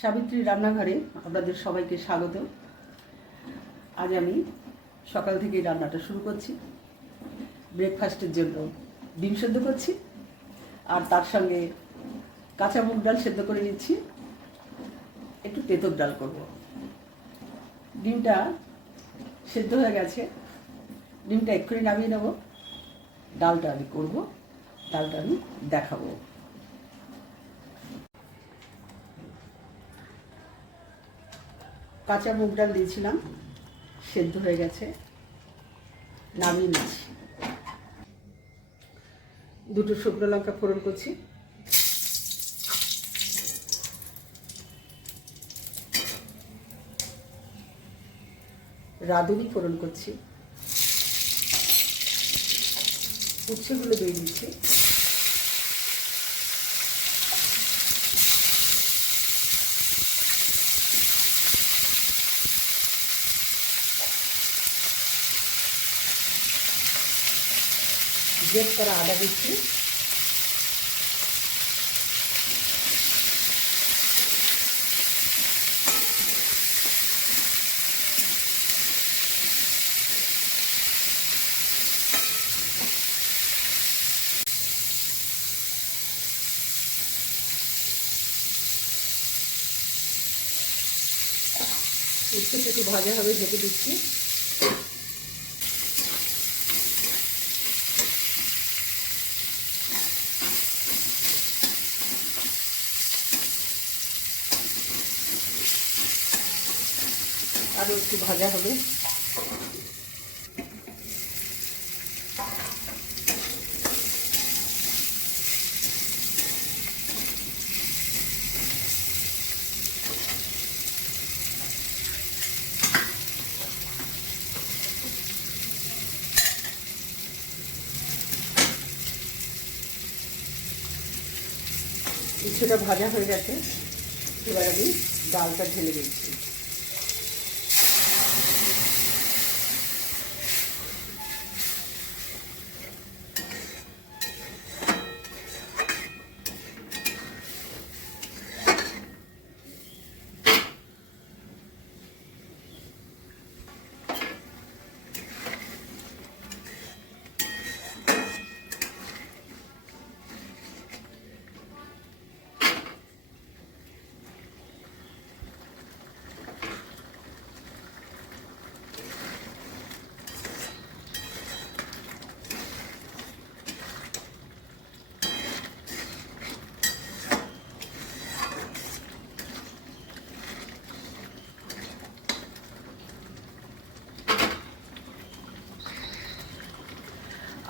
সাবিত্রী রান্নাঘরে আপনাদের সবাইকে স্বাগত। আজ আমি সকাল থেকেই রান্নাটা শুরু করছি। ব্রেকফাস্টের জন্য ডিম সেদ্ধ করছি, আর তার সঙ্গে কাঁচা মুগ ডাল সেদ্ধ করে নিচ্ছি, একটু তেঁতুল ডাল করব। ডিমটা সেদ্ধ হয়ে গেছে, ডিমটা এক্ষুনি নামিয়ে নেব। ডালটা আমি করব, ডালটা আমি দেখাবো। কাঁচা মুগ ডাল দিয়েছিলাম, সেদ্ধ হয়ে গেছে, নামিয়ে নিচ্ছি। দুটো শুকনো লঙ্কা ফোড়ন করছি, রাঁধুনি ফোড়ন করছি, উচ্ছেগুলো দিয়ে দিচ্ছি, গ্রেট করা আদা দিচ্ছি, উচ্ছেটা একটু ভাজা হবে, ঢেকে দিচ্ছি। আরও একটু ভাজা হবে। কিছুটা ভাজা হয়ে গেছে, এবার আমি ডালটা ঢেলে দিচ্ছি।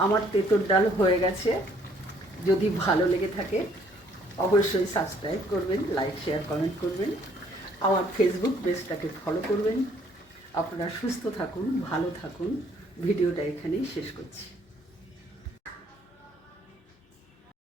আমার তেঁতুল ডাল হয়ে গেছে। যদি ভালো লেগে থাকে অবশ্যই সাবস্ক্রাইব করবেন, লাইক শেয়ার কমেন্ট করবেন, আমার ফেসবুক পেজটাকে ফলো করবেন। আপনারা সুস্থ থাকুন, ভালো থাকুন। ভিডিওটা এখানেই শেষ করছি।